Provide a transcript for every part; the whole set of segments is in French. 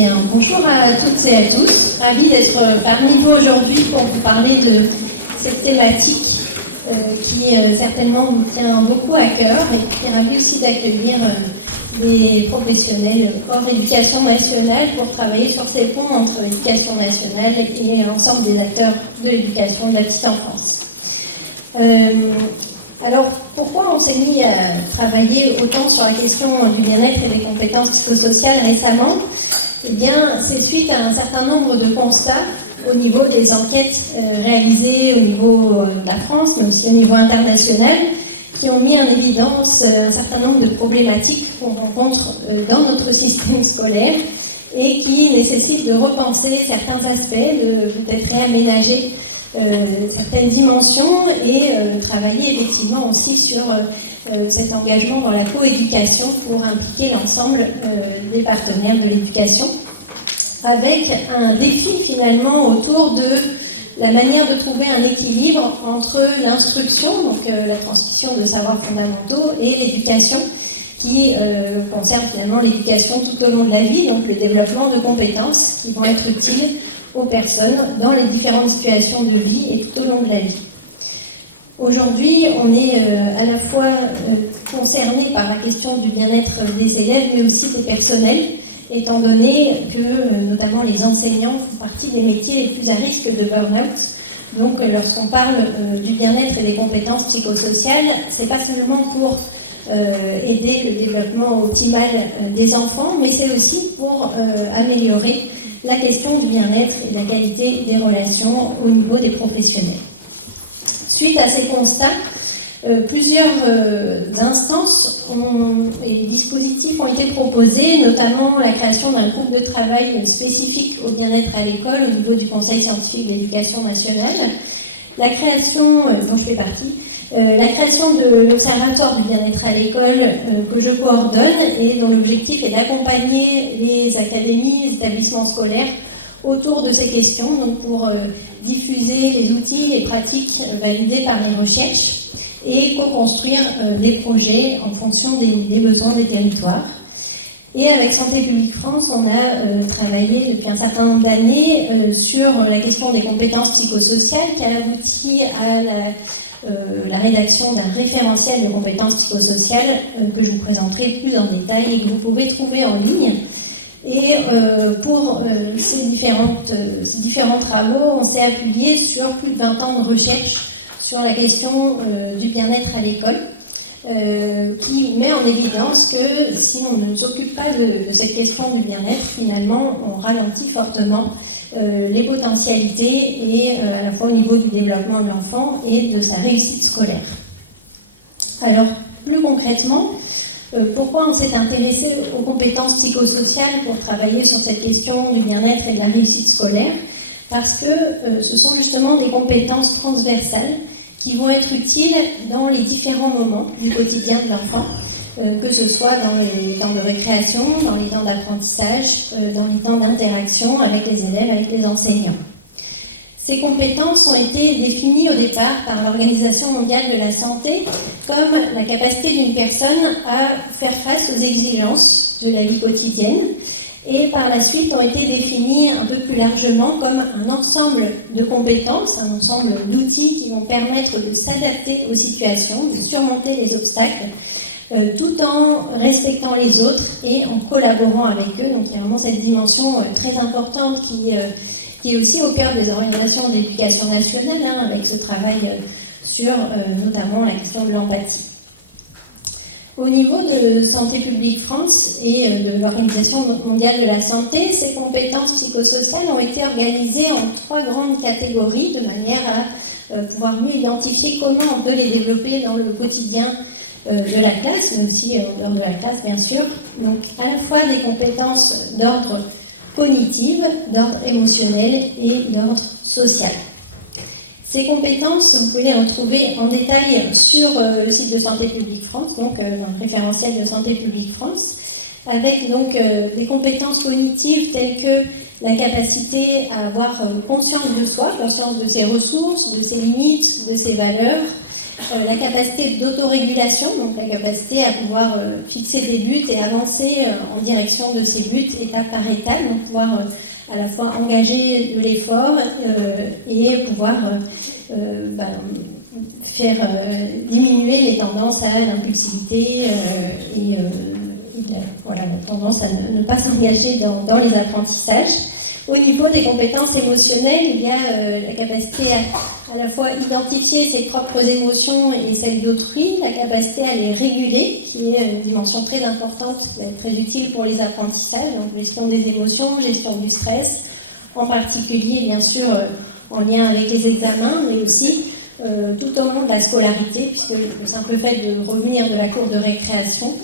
Bien, bonjour à toutes et à tous. Ravi d'être parmi vous aujourd'hui pour vous parler de cette thématique qui certainement vous tient beaucoup à cœur et qui est ravi aussi d'accueillir des professionnels hors éducation nationale pour travailler sur ces ponts entre l'éducation nationale et l'ensemble des acteurs de l'éducation de la petite enfance. Alors, pourquoi on s'est mis à travailler autant sur la question du bien-être et des compétences psychosociales récemment ? Eh bien, c'est suite à un certain nombre de constats au niveau des enquêtes réalisées au niveau de la France, mais aussi au niveau international, qui ont mis en évidence un certain nombre de problématiques qu'on rencontre dans notre système scolaire et qui nécessitent de repenser certains aspects, de peut-être réaménager certaines dimensions et travailler effectivement aussi sur cet engagement dans la coéducation pour impliquer l'ensemble des partenaires de l'éducation, avec un défi finalement autour de la manière de trouver un équilibre entre l'instruction, donc la transmission de savoirs fondamentaux, et l'éducation qui concerne finalement l'éducation tout au long de la vie, donc le développement de compétences qui vont être utiles aux personnes dans les différentes situations de vie et tout au long de la vie. Aujourd'hui, on est à la fois concerné par la question du bien-être des élèves, mais aussi des personnels, étant donné que notamment les enseignants font partie des métiers les plus à risque de burn-out. Donc lorsqu'on parle du bien-être et des compétences psychosociales, c'est pas seulement pour aider le développement optimal des enfants, mais c'est aussi pour améliorer la question du bien-être et de la qualité des relations au niveau des professionnels. Suite à ces constats, plusieurs instances et dispositifs ont été proposés, notamment la création d'un groupe de travail spécifique au bien-être à l'école au niveau du Conseil scientifique de l'éducation nationale, la création, dont je fais partie, la création de l'Observatoire du bien-être à l'école que je coordonne et dont l'objectif est d'accompagner les académies, les établissements scolaires autour de ces questions, donc pour diffuser les outils, les pratiques validées par les recherches et co-construire des projets en fonction des besoins des territoires. Et avec Santé publique France, on a travaillé depuis un certain nombre d'années sur la question des compétences psychosociales qui a abouti à la rédaction d'un référentiel de compétences psychosociales que je vous présenterai plus en détail et que vous pourrez trouver en ligne. Et pour ces différents travaux, on s'est appuyé sur plus de 20 ans de recherche sur la question du bien-être à l'école, qui met en évidence que si on ne s'occupe pas de cette question du bien-être, finalement, on ralentit fortement les potentialités et à la fois au niveau du développement de l'enfant et de sa réussite scolaire. Alors, plus concrètement, pourquoi on s'est intéressé aux compétences psychosociales pour travailler sur cette question du bien-être et de la réussite scolaire? Parce que ce sont justement des compétences transversales qui vont être utiles dans les différents moments du quotidien de l'enfant, que ce soit dans les temps de récréation, dans les temps d'apprentissage, dans les temps d'interaction avec les élèves, avec les enseignants. Ces compétences ont été définies au départ par l'Organisation mondiale de la santé comme la capacité d'une personne à faire face aux exigences de la vie quotidienne et par la suite ont été définies un peu plus largement comme un ensemble de compétences, un ensemble d'outils qui vont permettre de s'adapter aux situations, de surmonter les obstacles tout en respectant les autres et en collaborant avec eux. Donc il y a vraiment cette dimension très importante qui est aussi au cœur des organisations de l'éducation nationale, avec ce travail sur notamment la question de l'empathie. Au niveau de Santé publique France et de l'Organisation mondiale de la santé, ces compétences psychosociales ont été organisées en 3 grandes catégories de manière à pouvoir mieux identifier comment on peut les développer dans le quotidien de la classe, mais aussi en dehors de la classe bien sûr. Donc à la fois des compétences d'ordre cognitive, d'ordre émotionnel et d'ordre social. Ces compétences, vous pouvez les retrouver en détail sur le site de Santé publique France, donc dans le référentiel de Santé publique France, avec donc des compétences cognitives telles que la capacité à avoir conscience de soi, conscience de ses ressources, de ses limites, de ses valeurs, la capacité d'autorégulation, donc la capacité à pouvoir fixer des buts et avancer en direction de ces buts étape par étape, donc pouvoir à la fois engager de l'effort et pouvoir faire diminuer les tendances à l'impulsivité voilà, la tendance à ne pas s'engager dans les apprentissages. Au niveau des compétences émotionnelles, il y a la capacité à la fois identifier ses propres émotions et celles d'autrui, la capacité à les réguler, qui est une dimension très importante, qui va être très utile pour les apprentissages, donc gestion des émotions, gestion du stress, en particulier bien sûr en lien avec les examens, mais aussi tout au long de la scolarité, puisque le simple fait de revenir de la cour de récréation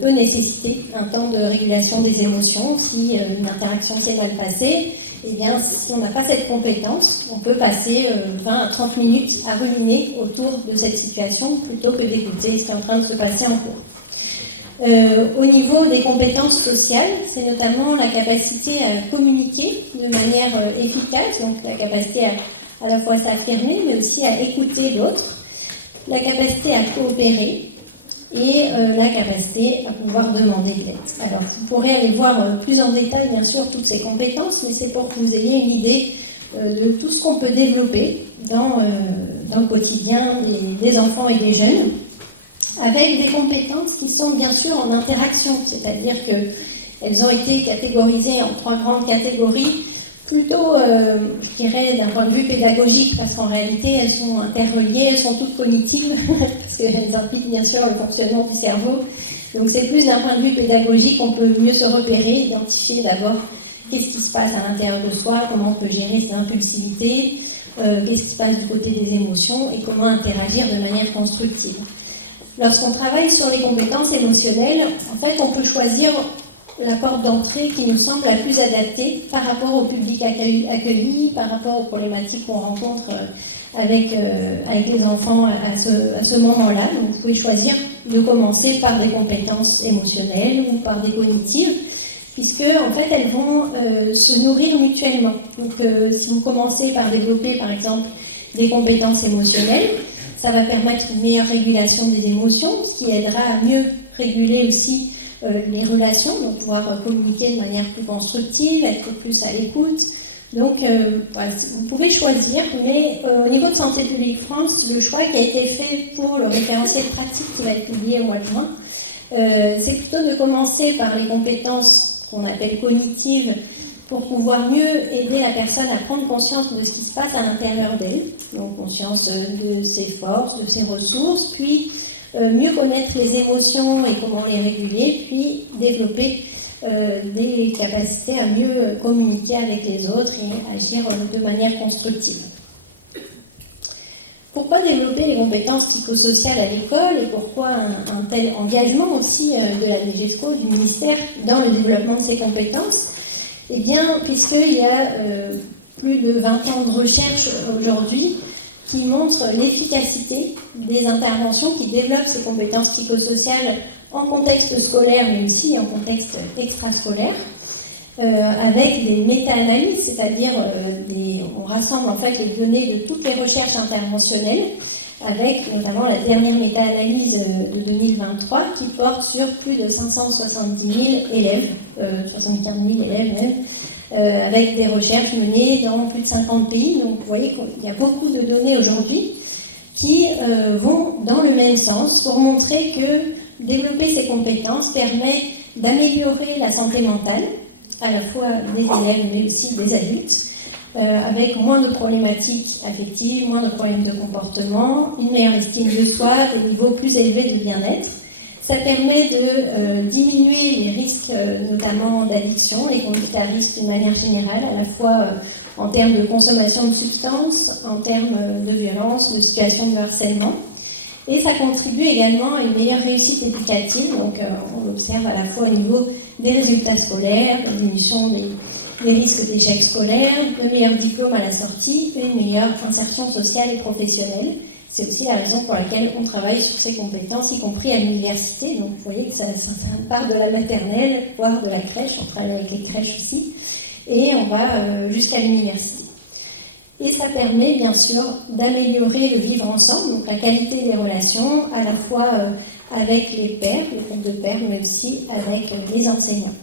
peut nécessiter un temps de régulation des émotions. Si une interaction s'est mal passée, eh bien, si on n'a pas cette compétence, on peut passer 20 à 30 minutes à ruminer autour de cette situation plutôt que d'écouter ce qui est en train de se passer en cours. Au niveau des compétences sociales, c'est notamment la capacité à communiquer de manière efficace, donc la capacité à la fois s'affirmer, mais aussi à écouter l'autre, la capacité à coopérer, et la capacité à pouvoir demander de l'aide. Alors, vous pourrez aller voir plus en détail, bien sûr, toutes ces compétences, mais c'est pour que vous ayez une idée de tout ce qu'on peut développer dans le quotidien des enfants et des jeunes, avec des compétences qui sont bien sûr en interaction, c'est-à-dire qu'elles ont été catégorisées en 3 grandes catégories, plutôt, je dirais, d'un point de vue pédagogique, parce qu'en réalité, elles sont interreliées, elles sont toutes cognitives, parce qu'elles impliquent bien sûr le fonctionnement du cerveau. Donc c'est plus d'un point de vue pédagogique qu'on peut mieux se repérer, identifier d'abord qu'est-ce qui se passe à l'intérieur de soi, comment on peut gérer ses impulsivités, qu'est-ce qui se passe du côté des émotions et comment interagir de manière constructive. Lorsqu'on travaille sur les compétences émotionnelles, en fait, on peut choisir la porte d'entrée qui nous semble la plus adaptée par rapport au public accueilli, par rapport aux problématiques qu'on rencontre avec les enfants à ce moment-là. Donc vous pouvez choisir de commencer par des compétences émotionnelles ou par des cognitives, puisque en fait elles vont se nourrir mutuellement. Donc si vous commencez par développer par exemple des compétences émotionnelles, ça va permettre une meilleure régulation des émotions, ce qui aidera à mieux réguler aussi les relations, donc pouvoir communiquer de manière plus constructive, être plus à l'écoute. Donc, voilà, vous pouvez choisir, mais au niveau de Santé publique France, le choix qui a été fait pour le référentiel pratique qui va être publié au mois de juin, c'est plutôt de commencer par les compétences qu'on appelle cognitives pour pouvoir mieux aider la personne à prendre conscience de ce qui se passe à l'intérieur d'elle, donc conscience de ses forces, de ses ressources, puis mieux connaître les émotions et comment les réguler, puis développer des capacités à mieux communiquer avec les autres et agir de manière constructive. Pourquoi développer les compétences psychosociales à l'école et pourquoi un tel engagement aussi de la DGESCO, du ministère, dans le développement de ces compétences? Eh bien, puisqu'il y a plus de 20 ans de recherche aujourd'hui qui montrent l'efficacité des interventions qui développent ces compétences psychosociales en contexte scolaire, mais aussi en contexte extrascolaire, avec des méta-analyses, c'est-à-dire on rassemble en fait les données de toutes les recherches interventionnelles, avec notamment la dernière méta-analyse de 2023 qui porte sur plus de 570 000 élèves, 75 000 élèves même, avec des recherches menées dans plus de 50 pays. Donc vous voyez qu'il y a beaucoup de données aujourd'hui qui vont dans le même sens pour montrer que développer ces compétences permet d'améliorer la santé mentale, à la fois des élèves mais aussi des adultes, avec moins de problématiques affectives, moins de problèmes de comportement, une meilleure estime de soi, des niveaux plus élevés de bien-être. Ça permet de diminuer les risques, notamment d'addiction, les conduites à risque d'une manière générale, à la fois en termes de consommation de substances, en termes de violence, de situation de harcèlement. Et ça contribue également à une meilleure réussite éducative. Donc on l'observe à la fois au niveau des résultats scolaires, la diminution des risques d'échec scolaire, de meilleurs diplômes à la sortie, une meilleure insertion sociale et professionnelle. C'est aussi la raison pour laquelle on travaille sur ces compétences, y compris à l'université. Donc vous voyez que ça part de la maternelle, voire de la crèche, on travaille avec les crèches aussi, et on va jusqu'à l'université. Et ça permet bien sûr d'améliorer le vivre ensemble, donc la qualité des relations, à la fois avec les pairs, les groupes de pairs, mais aussi avec les enseignants.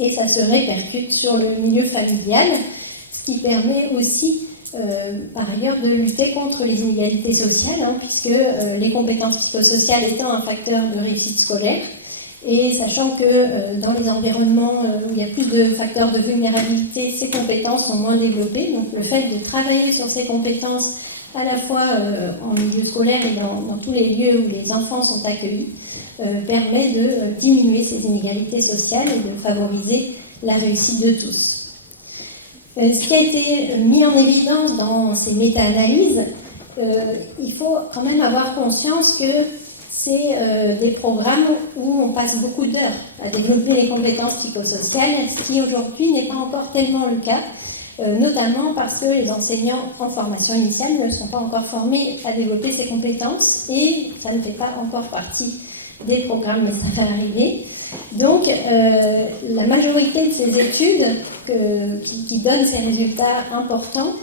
Et ça se répercute sur le milieu familial, ce qui permet aussi, par ailleurs, de lutter contre les inégalités sociales, puisque les compétences psychosociales étant un facteur de réussite scolaire, et sachant que dans les environnements où il y a plus de facteurs de vulnérabilité, ces compétences sont moins développées. Donc le fait de travailler sur ces compétences à la fois en milieu scolaire et dans tous les lieux où les enfants sont accueillis permet de diminuer ces inégalités sociales et de favoriser la réussite de tous. Ce qui a été mis en évidence dans ces méta-analyses, il faut quand même avoir conscience que c'est des programmes où on passe beaucoup d'heures à développer les compétences psychosociales, ce qui aujourd'hui n'est pas encore tellement le cas, notamment parce que les enseignants en formation initiale ne sont pas encore formés à développer ces compétences et ça ne fait pas encore partie des programmes, mais ça va arriver. Donc, la majorité de ces études qui donnent ces résultats importants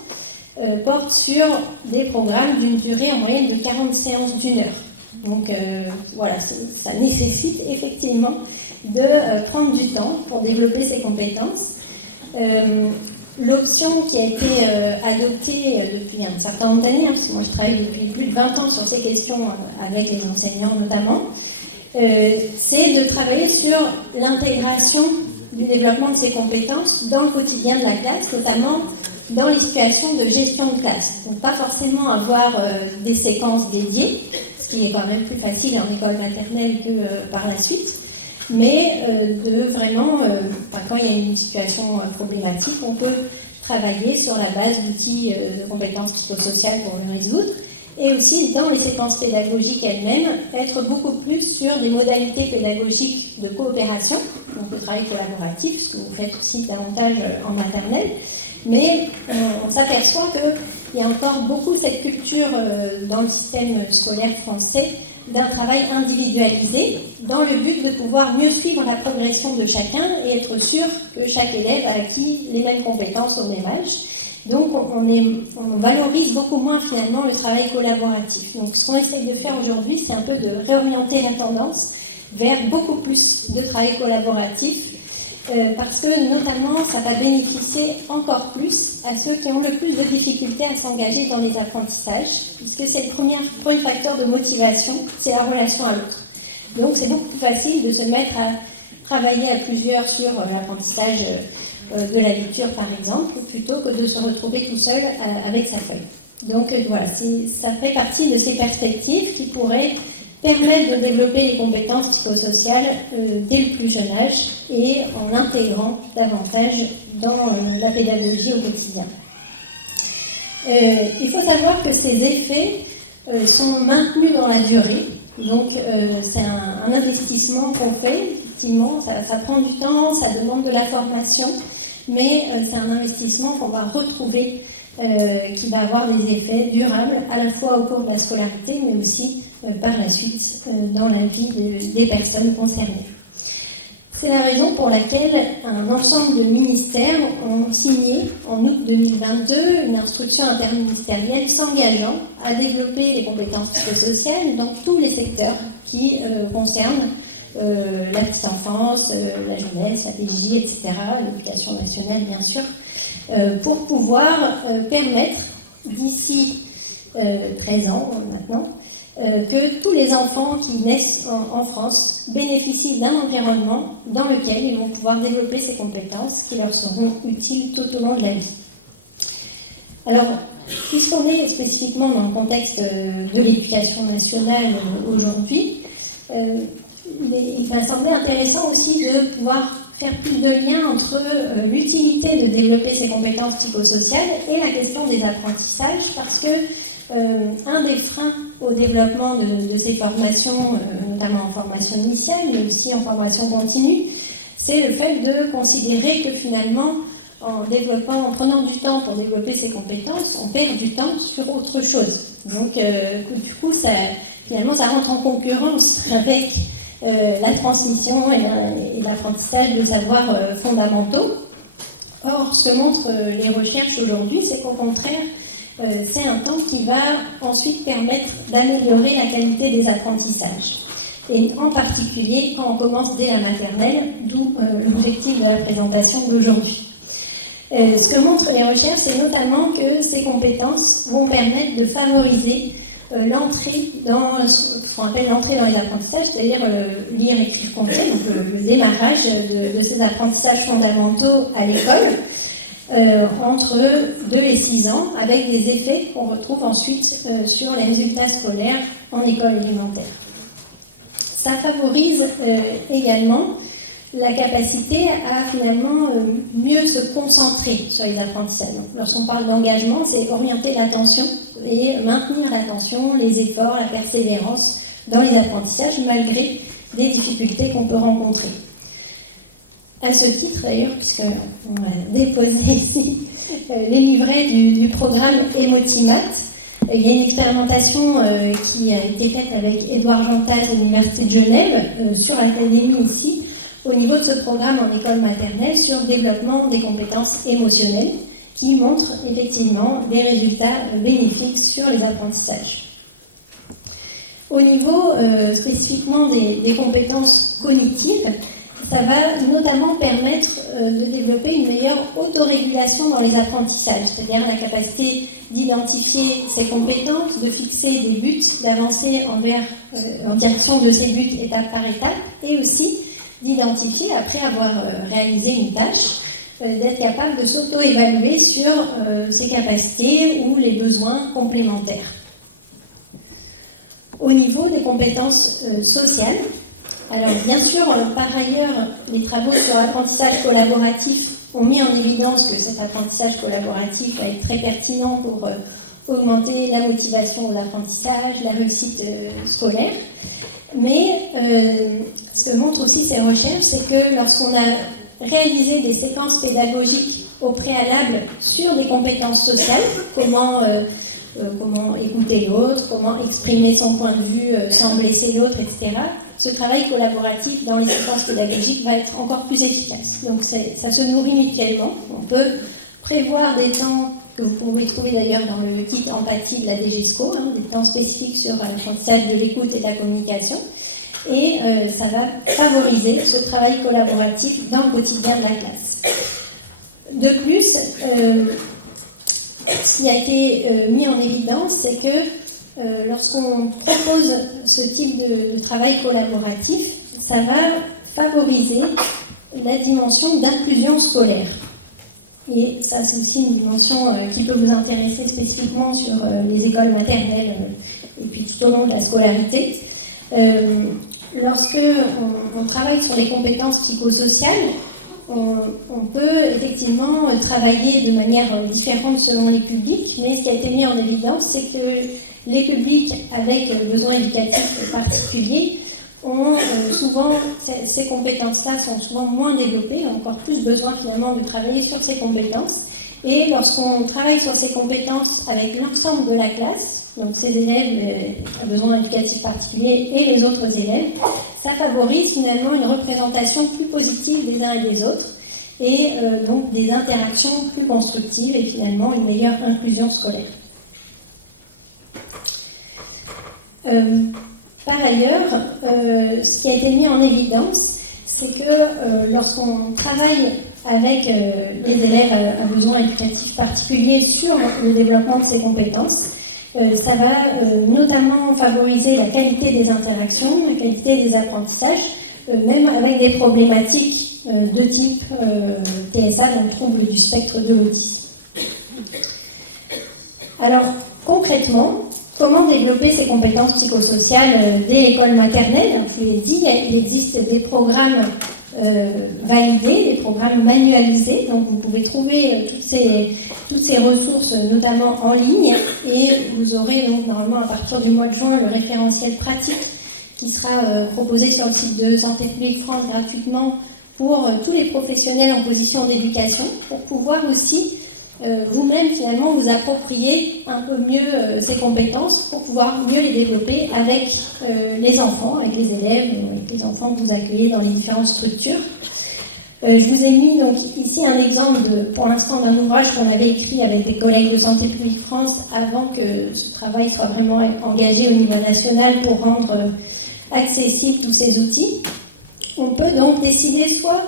portent sur des programmes d'une durée en moyenne de 40 séances d'1 heure. Donc voilà, ça nécessite effectivement de prendre du temps pour développer ces compétences. L'option qui a été adoptée depuis un certain nombre d'années, parce que moi je travaille depuis plus de 20 ans sur ces questions avec les enseignants notamment, c'est de travailler sur l'intégration du développement de ces compétences dans le quotidien de la classe, notamment dans les situations de gestion de classe. Donc pas forcément avoir des séquences dédiées, ce qui est quand même plus facile en école maternelle que par la suite, mais de vraiment, quand il y a une situation problématique, on peut travailler sur la base d'outils de compétences psychosociales pour le résoudre, et aussi dans les séquences pédagogiques elles-mêmes, être beaucoup plus sur des modalités pédagogiques de coopération, donc le travail collaboratif, ce que vous faites aussi davantage en maternelle, mais on s'aperçoit qu'il y a encore beaucoup cette culture dans le système scolaire français d'un travail individualisé dans le but de pouvoir mieux suivre la progression de chacun et être sûr que chaque élève a acquis les mêmes compétences au même âge. Donc on valorise beaucoup moins finalement le travail collaboratif. Donc ce qu'on essaye de faire aujourd'hui, c'est un peu de réorienter la tendance vers beaucoup plus de travail collaboratif parce que notamment ça va bénéficier encore plus à ceux qui ont le plus de difficultés à s'engager dans les apprentissages, puisque c'est le premier facteur de motivation, c'est la relation à l'autre. Donc c'est beaucoup plus facile de se mettre à travailler à plusieurs sur l'apprentissage de la lecture par exemple, plutôt que de se retrouver tout seul avec sa feuille. Donc voilà, ça fait partie de ces perspectives qui pourraient permettre de développer les compétences psychosociales dès le plus jeune âge et en intégrant davantage dans la pédagogie au quotidien. Il faut savoir que ces effets sont maintenus dans la durée, donc c'est un investissement qu'on fait, effectivement, ça prend du temps, ça demande de la formation, mais c'est un investissement qu'on va retrouver, qui va avoir des effets durables à la fois au cours de la scolarité, mais aussi par la suite dans la vie des personnes concernées. C'est la raison pour laquelle un ensemble de ministères ont signé en août 2022 une instruction interministérielle s'engageant à développer les compétences psychosociales dans tous les secteurs qui concernent la petite enfance, la jeunesse, la PJ, etc., l'éducation nationale bien sûr, pour pouvoir permettre d'ici 13 ans maintenant, que tous les enfants qui naissent en France bénéficient d'un environnement dans lequel ils vont pouvoir développer ces compétences qui leur seront utiles tout au long de la vie. Alors, puisqu'on est spécifiquement dans le contexte de l'éducation nationale aujourd'hui, il m'a semblé intéressant aussi de pouvoir faire plus de liens entre l'utilité de développer ces compétences psychosociales et la question des apprentissages, parce que un des freins au développement de ces formations, notamment en formation initiale, mais aussi en formation continue, c'est le fait de considérer que finalement, en prenant du temps pour développer ces compétences, on perd du temps sur autre chose. Donc, du coup, finalement, ça rentre en concurrence avec la transmission et l'apprentissage de savoirs fondamentaux. Or, ce que montrent les recherches aujourd'hui, c'est qu'au contraire, c'est un temps qui va ensuite permettre d'améliorer la qualité des apprentissages. Et en particulier quand on commence dès la maternelle, d'où l'objectif de la présentation d'aujourd'hui. Ce que montrent les recherches, c'est notamment que ces compétences vont permettre de favoriser l'entrée dans ce qu'on appelle l'entrée dans les apprentissages, c'est-à-dire lire, écrire, compter, donc le démarrage de ces apprentissages fondamentaux à l'école entre 2 et 6 ans, avec des effets qu'on retrouve ensuite sur les résultats scolaires en école élémentaire. Ça favorise également la capacité à finalement mieux se concentrer sur les apprentissages. Donc, lorsqu'on parle d'engagement, c'est orienter l'attention et maintenir l'attention, les efforts, la persévérance dans les apprentissages malgré des difficultés qu'on peut rencontrer. À ce titre d'ailleurs, puisqu'on a déposé ici les livrets du programme Emotimat, il y a une expérimentation qui a été faite avec Édouard Jantaz de l'Université de Genève sur l'académie ici, au niveau de ce programme en école maternelle sur le développement des compétences émotionnelles qui montre effectivement des résultats bénéfiques sur les apprentissages. Au niveau spécifiquement des compétences cognitives, ça va notamment permettre de développer une meilleure autorégulation dans les apprentissages, c'est-à-dire la capacité d'identifier ses compétences, de fixer des buts, d'avancer en direction de ces buts étape par étape, et aussi d'identifier, après avoir réalisé une tâche, d'être capable de s'auto-évaluer sur ses capacités ou les besoins complémentaires. Au niveau des compétences sociales, alors bien sûr, par ailleurs, les travaux sur l'apprentissage collaboratif ont mis en évidence que cet apprentissage collaboratif va être très pertinent pour augmenter la motivation de l'apprentissage, la réussite scolaire. Mais ce que montrent aussi ces recherches, c'est que lorsqu'on a réalisé des séquences pédagogiques au préalable sur des compétences sociales, comment écouter l'autre, comment exprimer son point de vue sans blesser l'autre, etc., ce travail collaboratif dans les séquences pédagogiques va être encore plus efficace. Donc ça se nourrit mutuellement. On peut prévoir des temps que vous pouvez trouver d'ailleurs dans le kit empathie de la DGESCO, des temps spécifiques sur l'apprentissage de l'écoute et de la communication. Et ça va favoriser ce travail collaboratif dans le quotidien de la classe. De plus, ce qui a été mis en évidence, c'est que lorsqu'on propose ce type de travail collaboratif, ça va favoriser la dimension d'inclusion scolaire. Et ça, c'est aussi une dimension qui peut vous intéresser spécifiquement sur les écoles maternelles et puis tout au long de la scolarité. Lorsque on travaille sur les compétences psychosociales, on peut effectivement travailler de manière différente selon les publics, mais ce qui a été mis en évidence, c'est que les publics avec besoins éducatifs particuliers ont souvent, ces compétences-là sont souvent moins développées, ont encore plus besoin finalement de travailler sur ces compétences. Et lorsqu'on travaille sur ces compétences avec l'ensemble de la classe, donc ces élèves à besoins éducatifs particuliers et les autres élèves, ça favorise finalement une représentation plus positive des uns et des autres et donc des interactions plus constructives et finalement une meilleure inclusion scolaire. Par ailleurs, ce qui a été mis en évidence, c'est que lorsqu'on travaille avec les élèves à besoins éducatifs particuliers sur le développement de ces compétences, ça va notamment favoriser la qualité des interactions, la qualité des apprentissages, même avec des problématiques de type TSA, donc trouble du spectre de l'autisme. Alors, concrètement, comment développer ces compétences psychosociales dès l'école maternelle? Je vous l'ai dit, il existe des programmes validés, des programmes manualisés, donc vous pouvez trouver toutes ces ressources, notamment en ligne, et vous aurez donc normalement à partir du mois de juin le référentiel pratique qui sera proposé sur le site de Santé publique France gratuitement pour tous les professionnels en position d'éducation, pour pouvoir aussi vous-même finalement vous approprier un peu mieux ces compétences pour pouvoir mieux les développer avec les enfants, avec les élèves, avec les enfants que vous accueillez dans les différentes structures. Je vous ai mis donc ici un exemple pour l'instant d'un ouvrage qu'on avait écrit avec des collègues de Santé publique France avant que ce travail soit vraiment engagé au niveau national pour rendre accessibles tous ces outils. On peut donc décider soit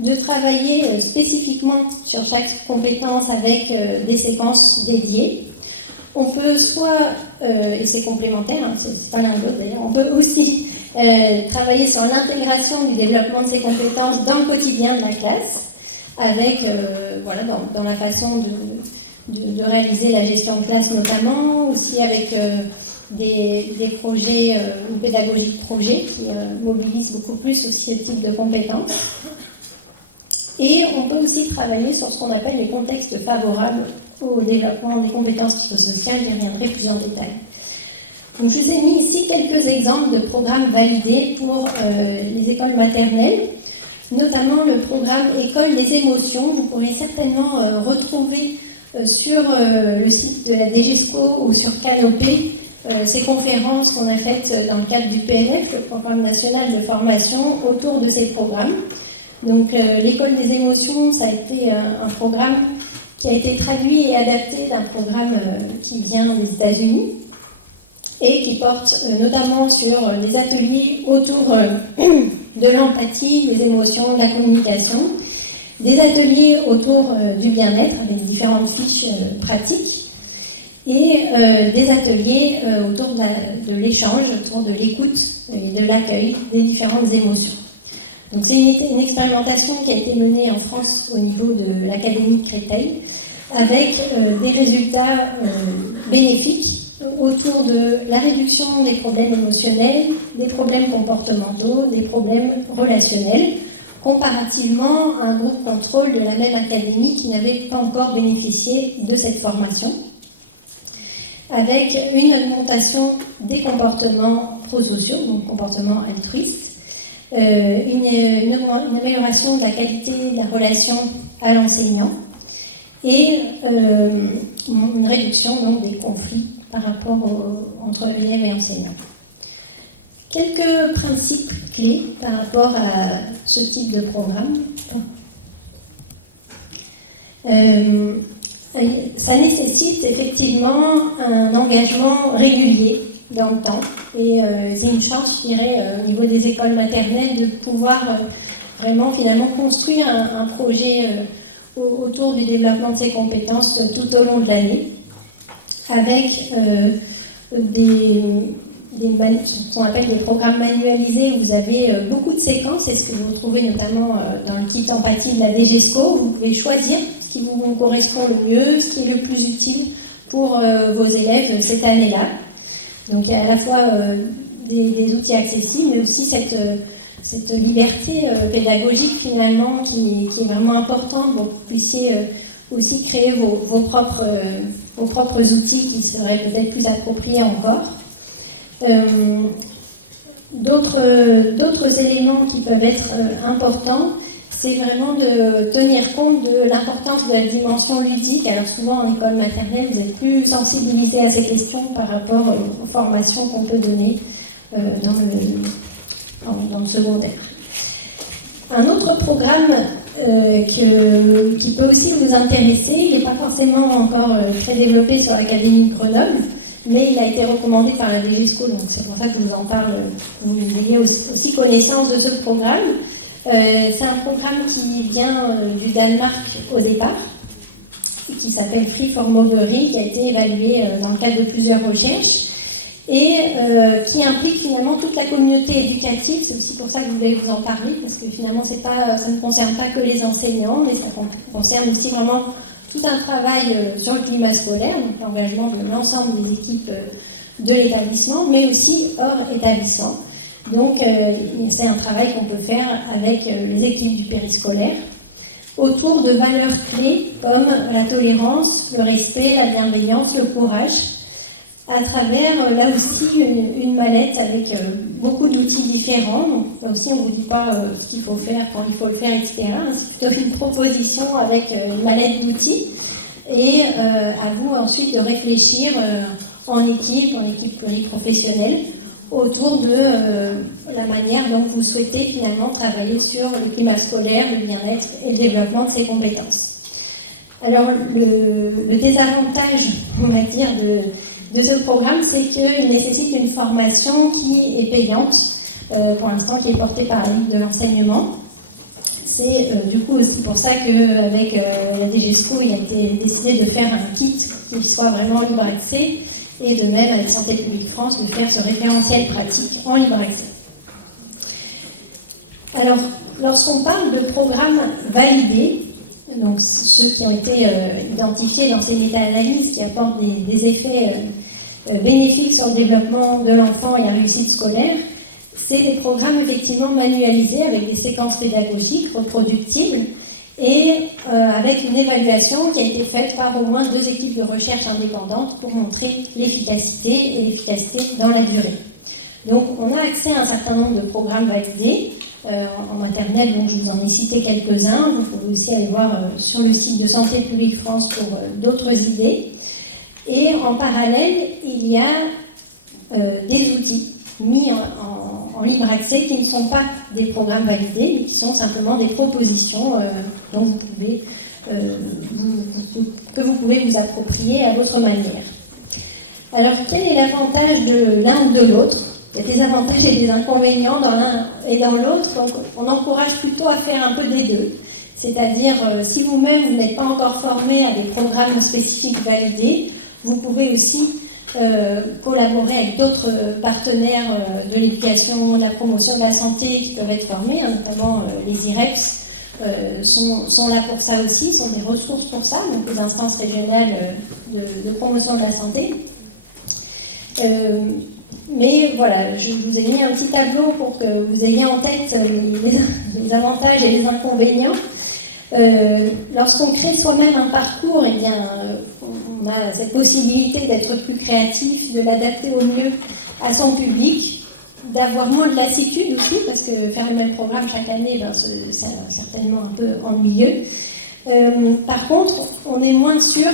de travailler spécifiquement sur chaque compétence avec des séquences dédiées. On peut soit, et c'est complémentaire, hein, c'est pas l'un de l'autre d'ailleurs, on peut aussi travailler sur l'intégration du développement de ces compétences dans le quotidien de la classe, avec, voilà, dans la façon de réaliser la gestion de classe notamment, aussi avec des projets, une pédagogie de projet qui mobilise beaucoup plus aussi ce type de compétences. Et on peut aussi travailler sur ce qu'on appelle les contextes favorables au développement des compétences psychosociales. J'y reviendrai plus en détail. Donc, je vous ai mis ici quelques exemples de programmes validés pour les écoles maternelles, notamment le programme École des émotions. Vous pourrez certainement retrouver sur le site de la DGESCO ou sur Canopé ces conférences qu'on a faites dans le cadre du PNF, le Programme national de formation, autour de ces programmes. Donc l'école des émotions, ça a été un programme qui a été traduit et adapté d'un programme qui vient des États-Unis et qui porte notamment sur des ateliers autour de l'empathie, des émotions, de la communication, des ateliers autour du bien-être avec différentes fiches pratiques et des ateliers autour de l'échange, autour de l'écoute et de l'accueil des différentes émotions. Donc c'est une expérimentation qui a été menée en France au niveau de l'Académie de Créteil avec des résultats bénéfiques autour de la réduction des problèmes émotionnels, des problèmes comportementaux, des problèmes relationnels, comparativement à un groupe contrôle de la même académie qui n'avait pas encore bénéficié de cette formation, avec une augmentation des comportements prosociaux, donc comportements altruistes, une amélioration de la qualité de la relation à l'enseignant et une réduction donc, des conflits par rapport entre élèves et enseignants. Quelques principes clés par rapport à ce type de programme. Ça nécessite effectivement un engagement régulier dans le temps et c'est une chance, je dirais, au niveau des écoles maternelles de pouvoir vraiment finalement construire un projet autour du développement de ces compétences tout au long de l'année avec ce qu'on appelle des programmes manualisés. Vous avez beaucoup de séquences, c'est ce que vous retrouvez notamment dans le kit empathie de la DGESCO. Vous pouvez choisir ce qui vous correspond le mieux, ce qui est le plus utile pour vos élèves cette année-là. Donc il y a à la fois des outils accessibles, mais aussi cette liberté pédagogique finalement qui est vraiment importante pour que vous puissiez aussi créer vos propres outils qui seraient peut-être plus appropriés encore. D'autres éléments qui peuvent être importants, c'est vraiment de tenir compte de l'importance de la dimension ludique. Alors souvent en école maternelle, vous êtes plus sensibilisés à ces questions par rapport aux formations qu'on peut donner dans le secondaire. Un autre programme qui peut aussi vous intéresser, il n'est pas forcément encore très développé sur l'Académie de Grenoble, mais il a été recommandé par la DGESCO, donc c'est pour ça que je vous en parle, que vous ayez aussi connaissance de ce programme. C'est un programme qui vient du Danemark au départ, qui s'appelle Free for Mothering, qui a été évalué dans le cadre de plusieurs recherches, et qui implique finalement toute la communauté éducative. C'est aussi pour ça que je voulais vous en parler, parce que finalement ça ne concerne pas que les enseignants, mais ça concerne aussi vraiment tout un travail sur le climat scolaire, donc l'engagement de l'ensemble des équipes de l'établissement, mais aussi hors établissement. Donc c'est un travail qu'on peut faire avec les équipes du périscolaire, autour de valeurs clés comme la tolérance, le respect, la bienveillance, le courage, à travers là aussi une mallette avec beaucoup d'outils différents. Donc là aussi on ne vous dit pas ce qu'il faut faire, quand il faut le faire, etc. C'est plutôt une proposition avec une mallette d'outils et à vous ensuite de réfléchir en équipe pluriprofessionnelle autour de la manière dont vous souhaitez finalement travailler sur le climat scolaire, le bien-être et le développement de ces compétences. Alors, le désavantage, on va dire, de ce programme, c'est qu'il nécessite une formation qui est payante, pour l'instant qui est portée par la Ligue de l'enseignement. C'est du coup aussi pour ça qu'avec la DGESCO, il a été décidé de faire un kit qui soit vraiment libre accès, et de même avec Santé publique France de faire ce référentiel pratique en libre accès. Alors, lorsqu'on parle de programmes validés, donc ceux qui ont été identifiés dans ces méta-analyses qui apportent des effets bénéfiques sur le développement de l'enfant et la réussite scolaire, c'est des programmes effectivement manualisés avec des séquences pédagogiques reproductibles et avec une évaluation qui a été faite par au moins 2 équipes de recherche indépendantes pour montrer l'efficacité et l'efficacité dans la durée. Donc on a accès à un certain nombre de programmes validés en maternelle, donc je vous en ai cité quelques-uns. Vous pouvez aussi aller voir sur le site de Santé publique France pour d'autres idées. Et en parallèle, il y a des outils mis en libre accès qui ne sont pas des programmes validés, mais qui sont simplement des propositions dont que vous pouvez vous approprier à votre manière. Alors, quel est l'avantage de l'un ou de l'autre? Il y a des avantages et des inconvénients dans l'un et dans l'autre, donc on encourage plutôt à faire un peu des deux. C'est-à-dire, si vous-même vous n'êtes pas encore formé à des programmes spécifiques validés, vous pouvez aussi collaborer avec d'autres partenaires de l'éducation, de la promotion de la santé qui peuvent être formés, notamment les IREPS sont là pour ça aussi, sont des ressources pour ça, donc les instances régionales de promotion de la santé. Mais voilà, je vous ai mis un petit tableau pour que vous ayez en tête les avantages et les inconvénients. Lorsqu'on crée soi-même un parcours, eh bien, on a cette possibilité d'être plus créatif, de l'adapter au mieux à son public, d'avoir moins de lassitude aussi, parce que faire le même programme chaque année, ben, c'est certainement un peu ennuyeux. Par contre, on est moins sûr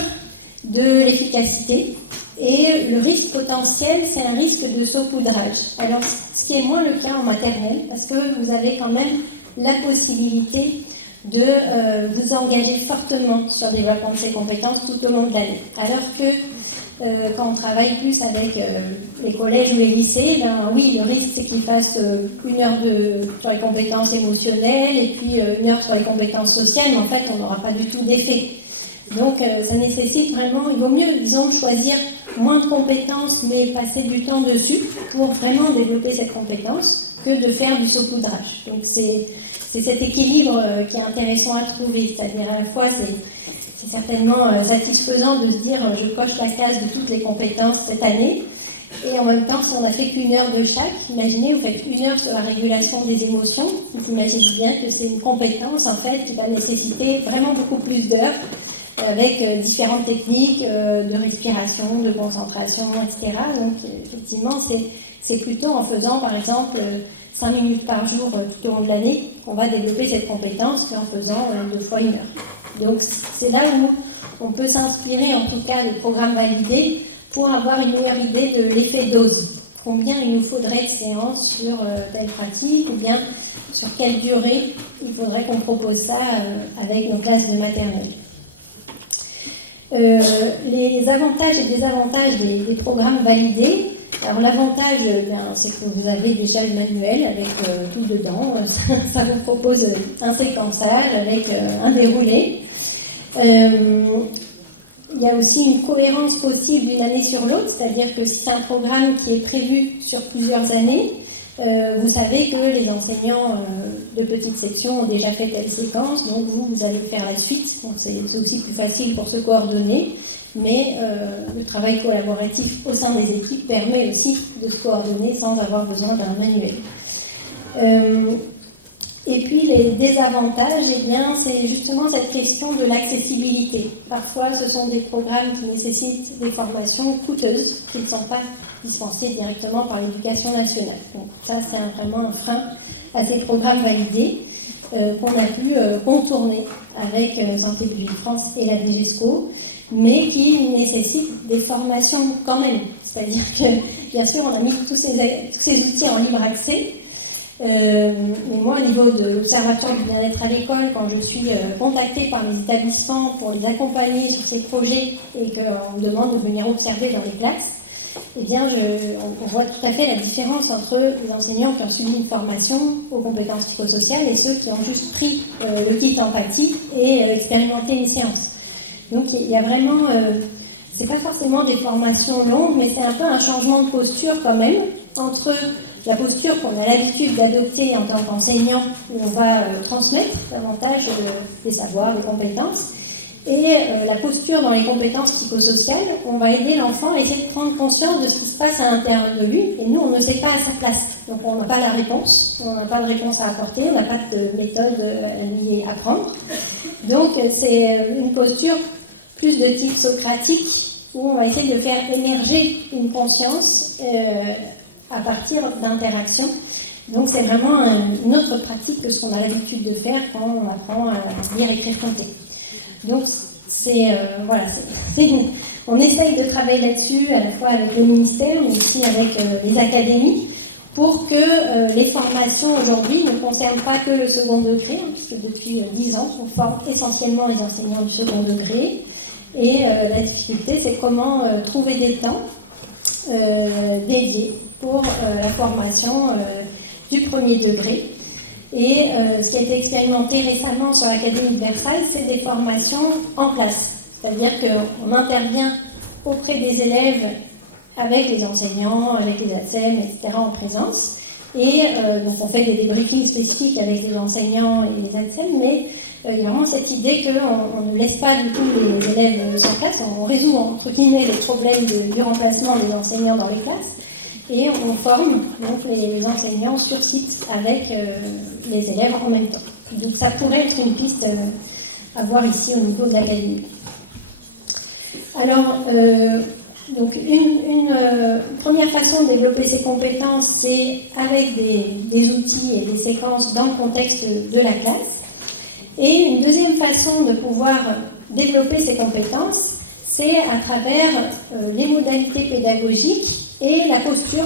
de l'efficacité. Et le risque potentiel, c'est un risque de saupoudrage. Alors, ce qui est moins le cas en maternelle, parce que vous avez quand même la possibilité de vous engager fortement sur le développement de ces compétences tout au long de l'année. Alors que quand on travaille plus avec les collèges ou les lycées, ben oui, le risque c'est qu'ils fassent 1 heure sur les compétences émotionnelles et puis 1 heure sur les compétences sociales, mais en fait on n'aura pas du tout d'effet. Donc ça nécessite vraiment, il vaut mieux, disons, choisir moins de compétences mais passer du temps dessus pour vraiment développer cette compétence que de faire du saupoudrage. Donc c'est cet équilibre qui est intéressant à trouver, c'est-à-dire à la fois c'est certainement satisfaisant de se dire je coche la case de toutes les compétences cette année, et en même temps si on a fait qu'1 heure de chaque, imaginez vous faites 1 heure sur la régulation des émotions, vous imaginez bien que c'est une compétence en fait qui va nécessiter vraiment beaucoup plus d'heures avec différentes techniques de respiration, de concentration, etc. Donc effectivement c'est plutôt en faisant par exemple 5 minutes par jour tout au long de l'année qu'on va développer cette compétence qu'en faisant 2 fois 1 heure. Donc c'est là où on peut s'inspirer en tout cas de programmes validés pour avoir une meilleure idée de l'effet dose. Combien il nous faudrait de séances sur telle pratique ou bien sur quelle durée il faudrait qu'on propose ça avec nos classes de maternelle. Les avantages et désavantages des programmes validés. Alors l'avantage, c'est que vous avez déjà le manuel avec tout dedans. Ça vous propose un séquençage avec un déroulé. Il y a aussi une cohérence possible d'une année sur l'autre, c'est-à-dire que si c'est un programme qui est prévu sur plusieurs années, vous savez que les enseignants de petite section ont déjà fait telle séquence, donc vous allez faire la suite. Donc c'est aussi plus facile pour se coordonner, mais le travail collaboratif au sein des équipes permet aussi de se coordonner sans avoir besoin d'un manuel. Et puis les désavantages, eh bien, c'est justement cette question de l'accessibilité. Parfois, ce sont des programmes qui nécessitent des formations coûteuses, qui ne sont pas dispensées directement par l'éducation nationale. Donc ça, c'est vraiment un frein à ces programmes validés qu'on a pu contourner avec Santé publique France et la DGESCO, mais qui nécessitent des formations quand même. C'est-à-dire que, bien sûr, on a mis tous ces outils en libre accès, Mais moi, au niveau de l'Observatoire du bien-être à l'école, quand je suis contactée par les établissements pour les accompagner sur ces projets et qu'on me demande de venir observer dans les classes, eh bien, on voit tout à fait la différence entre les enseignants qui ont suivi une formation aux compétences psychosociales et ceux qui ont juste pris le kit empathie et expérimenté une séance. Donc, il y a vraiment, c'est pas forcément des formations longues, mais c'est un peu un changement de posture quand même entre la posture qu'on a l'habitude d'adopter en tant qu'enseignant, où on va transmettre davantage des savoirs, des compétences, et la posture dans les compétences psychosociales, on va aider l'enfant à essayer de prendre conscience de ce qui se passe à l'intérieur de lui, et nous, on ne sait pas à sa place. Donc on n'a pas la réponse, on n'a pas de réponse à apporter, on n'a pas de méthode à lui apprendre. Donc c'est une posture plus de type socratique, où on va essayer de faire émerger une conscience à partir d'interactions. Donc c'est vraiment une autre pratique que ce qu'on a l'habitude de faire quand on apprend à lire, écrire, compter. Donc, on essaye de travailler là-dessus, à la fois avec le ministère, mais aussi avec les académies, pour que les formations aujourd'hui ne concernent pas que le second degré, hein, puisque depuis 10 ans, on forme essentiellement les enseignants du second degré. Et la difficulté, c'est comment trouver des temps dédiés pour la formation du premier degré. Et ce qui a été expérimenté récemment sur l'Académie de Versailles, c'est des formations en classe. C'est-à-dire qu'on intervient auprès des élèves avec les enseignants, avec les ATSEM, etc. en présence. Et donc on fait des débriefings spécifiques avec les enseignants et les ATSEM, mais il y a vraiment cette idée qu'on ne laisse pas du tout les élèves sans classe, on résout entre guillemets les problèmes du remplacement des enseignants dans les classes. Et on forme donc les enseignants sur site avec les élèves en même temps. Donc ça pourrait être une piste à voir ici au niveau de l'académie. Alors, donc une première façon de développer ces compétences, c'est avec des outils et des séquences dans le contexte de la classe. Et une deuxième façon de pouvoir développer ces compétences, c'est à travers les modalités pédagogiques et la posture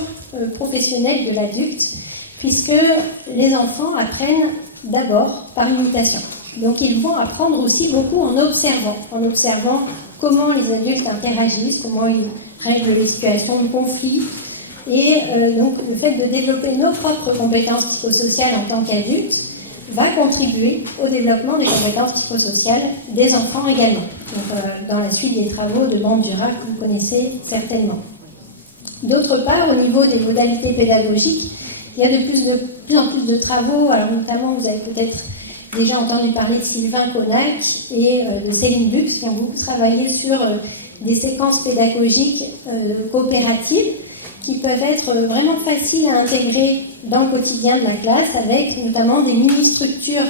professionnelle de l'adulte, puisque les enfants apprennent d'abord par imitation. Donc ils vont apprendre aussi beaucoup en observant comment les adultes interagissent, comment ils règlent les situations de conflit. Et donc le fait de développer nos propres compétences psychosociales en tant qu'adultes va contribuer au développement des compétences psychosociales des enfants également. Donc dans la suite des travaux de Bandura que vous connaissez certainement. D'autre part, au niveau des modalités pédagogiques, il y a de plus en plus de travaux, alors notamment vous avez peut-être déjà entendu parler de Sylvain Connac et de Céline Bux, qui ont beaucoup travaillé sur des séquences pédagogiques coopératives qui peuvent être vraiment faciles à intégrer dans le quotidien de la classe, avec notamment des mini-structures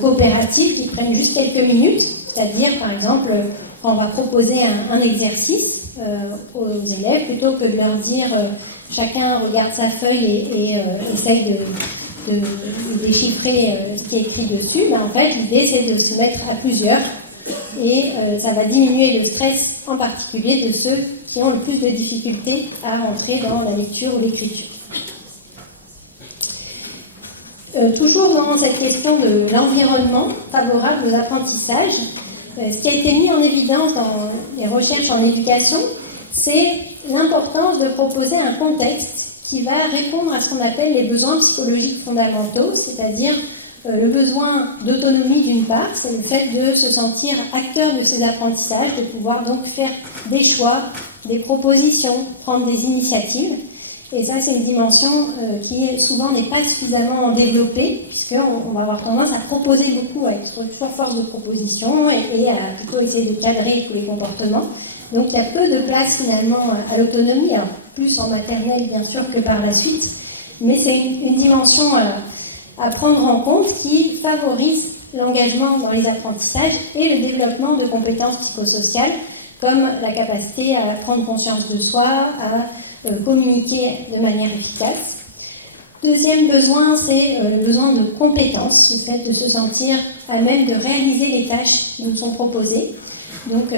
coopératives qui prennent juste quelques minutes, c'est-à-dire par exemple quand on va proposer un exercice aux élèves, plutôt que de leur dire chacun regarde sa feuille et essaye de déchiffrer ce qui est écrit dessus, ben en fait l'idée c'est de se mettre à plusieurs et ça va diminuer le stress en particulier de ceux qui ont le plus de difficultés à rentrer dans la lecture ou l'écriture. Toujours dans cette question de l'environnement favorable aux apprentissages, ce qui a été mis en évidence dans les recherches en éducation, c'est l'importance de proposer un contexte qui va répondre à ce qu'on appelle les besoins psychologiques fondamentaux, c'est-à-dire le besoin d'autonomie d'une part, c'est le fait de se sentir acteur de ses apprentissages, de pouvoir donc faire des choix, des propositions, prendre des initiatives. Et ça, c'est une dimension qui souvent n'est pas suffisamment développée, puisqu'on va avoir tendance à proposer beaucoup, à être toujours force de proposition et à plutôt essayer de cadrer tous les comportements. Donc il y a peu de place finalement à l'autonomie, alors, plus en matériel bien sûr que par la suite, mais c'est une dimension à prendre en compte qui favorise l'engagement dans les apprentissages et le développement de compétences psychosociales, comme la capacité à prendre conscience de soi, à communiquer de manière efficace. Deuxième besoin, c'est le besoin de compétences, le fait de se sentir à même de réaliser les tâches qui nous sont proposées. Donc,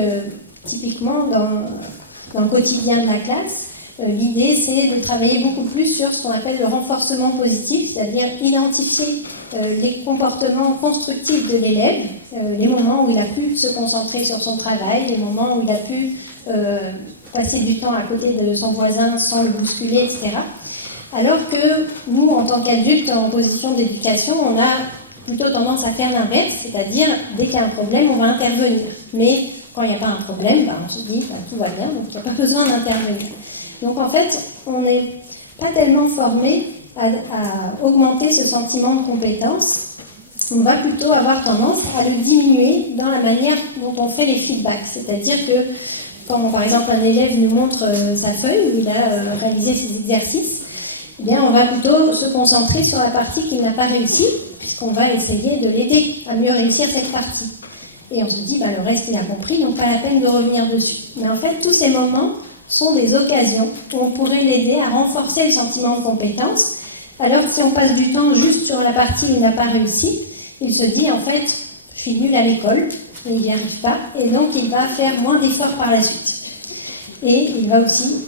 typiquement, dans le quotidien de la classe, l'idée c'est de travailler beaucoup plus sur ce qu'on appelle le renforcement positif, c'est-à-dire identifier les comportements constructifs de l'élève, les moments où il a pu se concentrer sur son travail, les moments où il a pu passer du temps à côté de son voisin sans le bousculer, etc. Alors que nous, en tant qu'adultes en position d'éducation, on a plutôt tendance à faire l'inverse, c'est-à-dire dès qu'il y a un problème, on va intervenir. Mais quand il n'y a pas un problème, on se dit tout va bien, donc il n'y a pas besoin d'intervenir. Donc en fait, on n'est pas tellement formé à augmenter ce sentiment de compétence. On va plutôt avoir tendance à le diminuer dans la manière dont on fait les feedbacks. C'est-à-dire que quand, par exemple, un élève nous montre sa feuille où il a réalisé ses exercices, eh bien, on va plutôt se concentrer sur la partie qu'il n'a pas réussi, puisqu'on va essayer de l'aider à mieux réussir cette partie. Et on se dit, le reste il a compris, donc pas la peine de revenir dessus. Mais en fait, tous ces moments sont des occasions où on pourrait l'aider à renforcer le sentiment de compétence. Alors que si on passe du temps juste sur la partie où il n'a pas réussi, il se dit, en fait, je suis nul à l'école, et il n'y arrive pas, et donc il va faire moins d'efforts par la suite. Et il va aussi,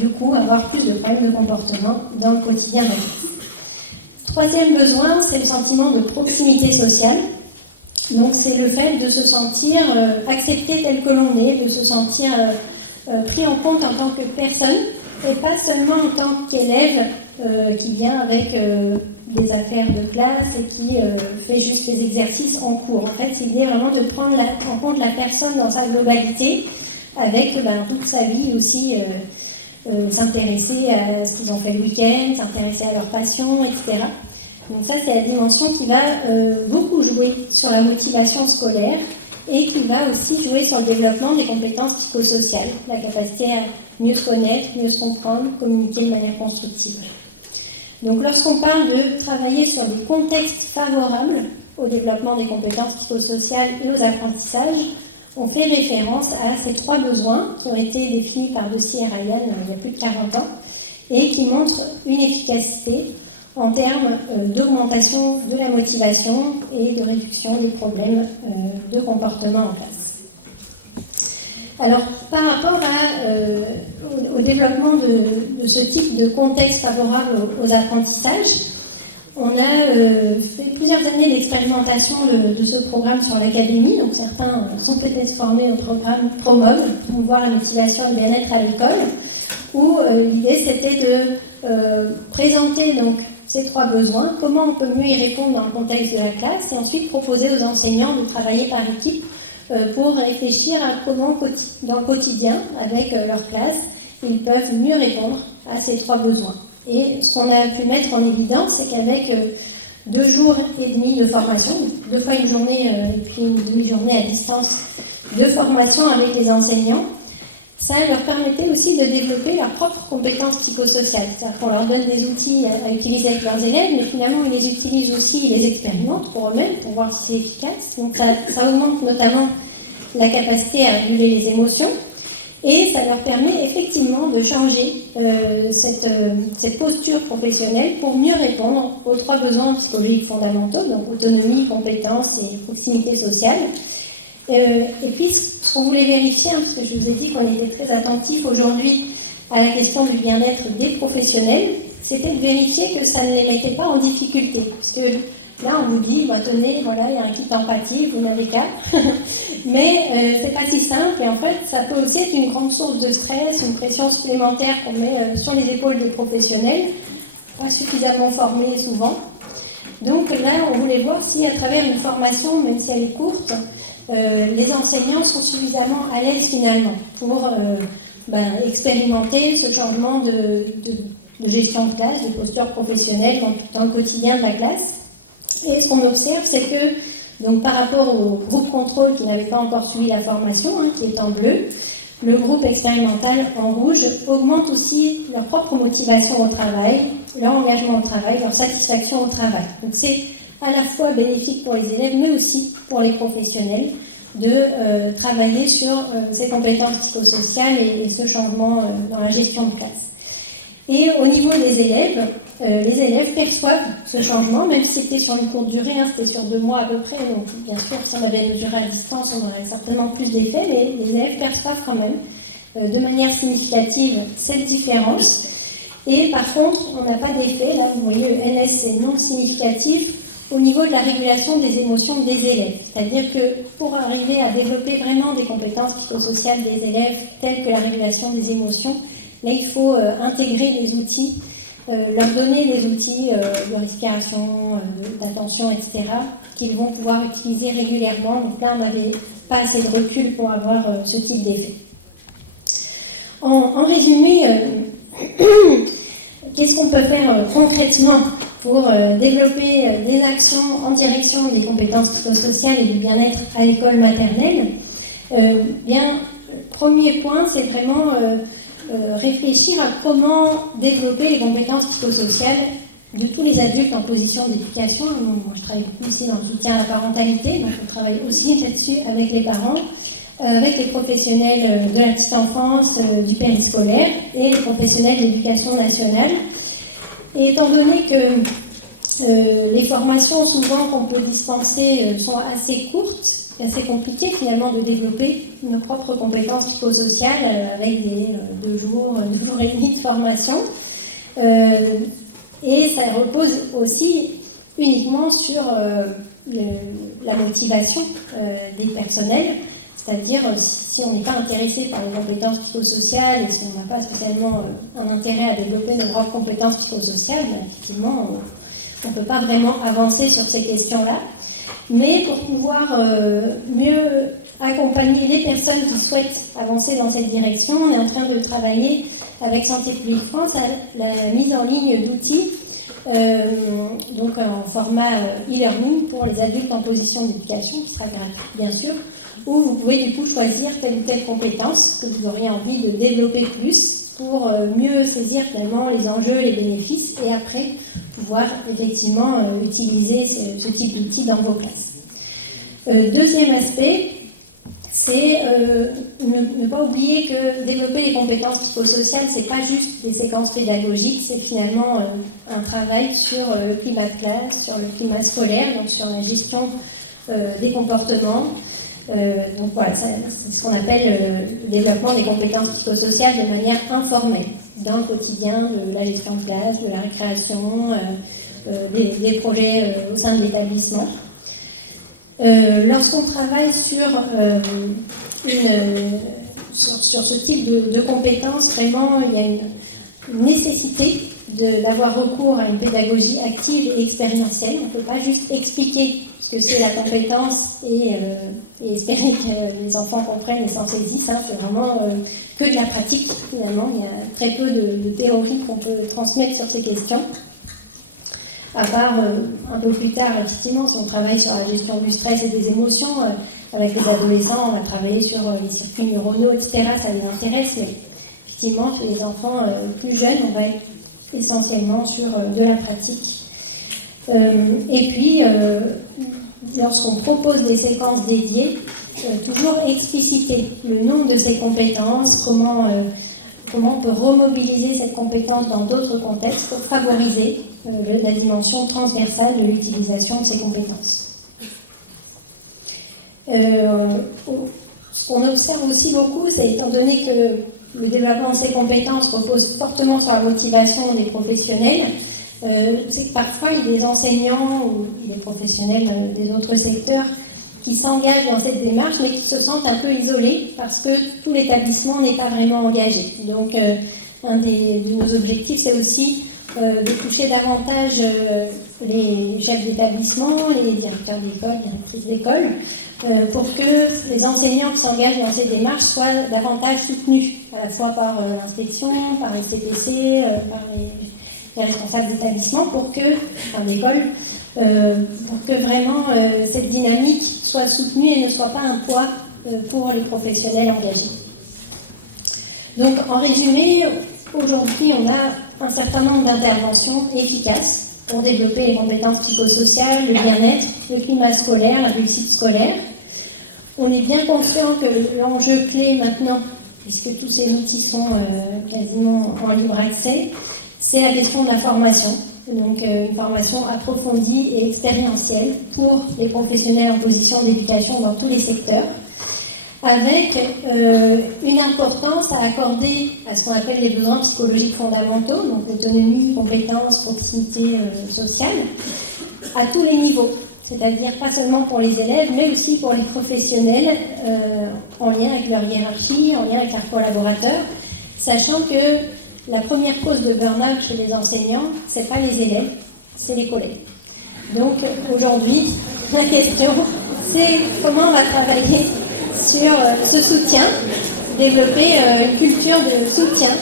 du coup, avoir plus de problèmes de comportement dans le quotidien de la classe. Troisième besoin, c'est le sentiment de proximité sociale. Donc c'est le fait de se sentir accepté tel que l'on est, de se sentir pris en compte en tant que personne, et pas seulement en tant qu'élève qui vient avec des affaires de classe et qui fait juste les exercices en cours. En fait, l'idée est vraiment de prendre en compte la personne dans sa globalité, avec toute sa vie aussi, s'intéresser à ce qu'ils ont fait le week-end, s'intéresser à leurs passions, etc. Donc ça, c'est la dimension qui va beaucoup jouer sur la motivation scolaire et qui va aussi jouer sur le développement des compétences psychosociales, la capacité à mieux se connaître, mieux se comprendre, communiquer de manière constructive. Donc lorsqu'on parle de travailler sur des contextes favorables au développement des compétences psychosociales et aux apprentissages, on fait référence à ces trois besoins qui ont été définis par Dossi et Ryan il y a plus de 40 ans et qui montrent une efficacité en termes d'augmentation de la motivation et de réduction des problèmes de comportement en classe. Alors, par rapport au développement de ce type de contexte favorable aux apprentissages, on a fait plusieurs années d'expérimentation de ce programme sur l'académie. Donc certains sont peut-être formés au programme ProMod, promouvoir la motivation et le bien-être à l'école, où l'idée c'était de présenter donc ces trois besoins, comment on peut mieux y répondre dans le contexte de la classe, et ensuite proposer aux enseignants de travailler par équipe pour réfléchir à comment, dans le quotidien, avec leur classe, ils peuvent mieux répondre à ces trois besoins. Et ce qu'on a pu mettre en évidence, c'est qu'avec 2 jours et demi de formation, 2 fois une journée et puis une demi-journée à distance de formation avec les enseignants, ça leur permettait aussi de développer leurs propres compétences psychosociales. C'est-à-dire qu'on leur donne des outils à utiliser avec leurs élèves, mais finalement ils les utilisent aussi, ils les expérimentent pour eux-mêmes, pour voir si c'est efficace. Donc ça augmente notamment la capacité à réguler les émotions, et ça leur permet effectivement de changer cette posture professionnelle pour mieux répondre aux 3 besoins psychologiques fondamentaux, donc autonomie, compétence et proximité sociale. Et puis, ce qu'on voulait vérifier, parce que je vous ai dit qu'on était très attentifs aujourd'hui à la question du bien-être des professionnels, c'était de vérifier que ça ne les mettait pas en difficulté. Parce que là, on vous dit, tenez, voilà, il y a un kit empathie, vous n'avez qu'à. Mais c'est pas si simple, et en fait, ça peut aussi être une grande source de stress, une pression supplémentaire qu'on met sur les épaules des professionnels, pas suffisamment formés souvent. Donc là, on voulait voir si, à travers une formation, même si elle est courte, les enseignants sont suffisamment à l'aise finalement pour expérimenter ce changement de gestion de classe, de posture professionnelle dans le quotidien de la classe. Et ce qu'on observe, c'est que donc, par rapport au groupe contrôle qui n'avait pas encore suivi la formation, qui est en bleu, le groupe expérimental en rouge augmente aussi leur propre motivation au travail, leur engagement au travail, leur satisfaction au travail. Donc c'est à la fois bénéfique pour les élèves, mais aussi pour les professionnels, de travailler sur ces compétences psychosociales et ce changement dans la gestion de classe. Et au niveau des élèves, les élèves perçoivent ce changement, même si c'était sur une courte durée, c'était sur 2 mois à peu près, donc bien sûr, si on avait mesuré à distance, on aurait certainement plus d'effets, mais les élèves perçoivent quand même de manière significative cette différence. Et par contre, on n'a pas d'effet, là vous voyez le NS c'est non significatif, au niveau de la régulation des émotions des élèves. C'est-à-dire que pour arriver à développer vraiment des compétences psychosociales des élèves, telles que la régulation des émotions, là il faut intégrer des outils, leur donner des outils de respiration, d'attention, etc., qu'ils vont pouvoir utiliser régulièrement. Donc là, on n'avait pas assez de recul pour avoir ce type d'effet. En résumé, qu'est-ce qu'on peut faire concrètement pour développer des actions en direction des compétences psychosociales et du bien-être à l'école maternelle? Bien, premier point, c'est vraiment réfléchir à comment développer les compétences psychosociales de tous les adultes en position d'éducation. Moi, je travaille beaucoup ici dans le soutien à la parentalité, donc on travaille aussi là-dessus avec les parents, avec les professionnels de la petite enfance, du périscolaire et les professionnels de l'éducation nationale. Et étant donné que les formations souvent qu'on peut dispenser sont assez courtes, c'est assez compliqué finalement de développer nos propres compétences psychosociales avec des 2 jours et demi de formation. Et ça repose aussi uniquement sur la motivation des personnels, c'est-à-dire si on n'est pas intéressé par les compétences psychosociales et si on n'a pas spécialement un intérêt à développer nos propres compétences psychosociales, effectivement, on ne peut pas vraiment avancer sur ces questions-là. Mais pour pouvoir mieux accompagner les personnes qui souhaitent avancer dans cette direction, on est en train de travailler avec Santé publique France à la mise en ligne d'outils, donc en format e-learning pour les adultes en position d'éducation, qui sera gratuit bien sûr, où vous pouvez du coup choisir telle ou telle compétence que vous auriez envie de développer plus pour mieux saisir finalement les enjeux, les bénéfices, et après pouvoir effectivement utiliser ce type d'outils dans vos classes. Deuxième aspect, c'est ne pas oublier que développer les compétences psychosociales, c'est pas juste des séquences pédagogiques, c'est finalement un travail sur le climat de classe, sur le climat scolaire, donc sur la gestion des comportements. Donc voilà, c'est ce qu'on appelle le développement des compétences psychosociales de manière informelle, dans le quotidien de la gestion de classe, de la récréation, des projets au sein de l'établissement. Lorsqu'on travaille sur ce type de compétences, vraiment, il y a une nécessité d'avoir recours à une pédagogie active et expérientielle. On ne peut pas juste expliquer ce que c'est la compétence et espérer que les enfants comprennent et s'en saisissent. C'est vraiment que de la pratique, finalement. Il y a très peu de théorie qu'on peut transmettre sur ces questions. À part un peu plus tard, effectivement, si on travaille sur la gestion du stress et des émotions, avec les adolescents, on va travailler sur les circuits neuronaux, etc. Ça les intéresse, mais effectivement, chez les enfants plus jeunes, on va être essentiellement sur de la pratique. Et puis, lorsqu'on propose des séquences dédiées, toujours expliciter le nombre de ces compétences, comment on peut remobiliser cette compétence dans d'autres contextes pour favoriser la dimension transversale de l'utilisation de ces compétences. Ce qu'on observe aussi beaucoup, c'est étant donné que le développement de ces compétences repose fortement sur la motivation des professionnels, c'est que parfois il y a des enseignants ou des professionnels des autres secteurs qui s'engagent dans cette démarche, mais qui se sentent un peu isolés parce que tout l'établissement n'est pas vraiment engagé. Donc, un de nos objectifs, c'est aussi de toucher davantage les chefs d'établissement, les directeurs d'école, directrices d'école, pour que les enseignants qui s'engagent dans ces démarches soient davantage soutenus, à la fois par l'inspection, par les CPC, par les responsables d'établissement, par l'école, pour que vraiment cette dynamique soit soutenue et ne soit pas un poids pour les professionnels engagés. Donc, en résumé, aujourd'hui, on a un certain nombre d'interventions efficaces pour développer les compétences psychosociales, le bien-être, le climat scolaire, la réussite scolaire. On est bien conscient que l'enjeu clé maintenant, puisque tous ces outils sont quasiment en libre accès, c'est la question de la formation. Donc une formation approfondie et expérientielle pour les professionnels en position d'éducation dans tous les secteurs, avec une importance à accorder à ce qu'on appelle les besoins psychologiques fondamentaux, donc l'autonomie, compétences, proximité sociale, à tous les niveaux. C'est-à-dire pas seulement pour les élèves, mais aussi pour les professionnels, en lien avec leur hiérarchie, en lien avec leurs collaborateurs, sachant que la première cause de burn-out chez les enseignants, ce n'est pas les élèves, c'est les collègues. Donc aujourd'hui, la question, c'est comment on va travailler sur ce soutien, développer une culture de soutien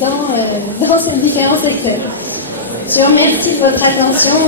dans ces différents secteurs. Je vous remercie de votre attention.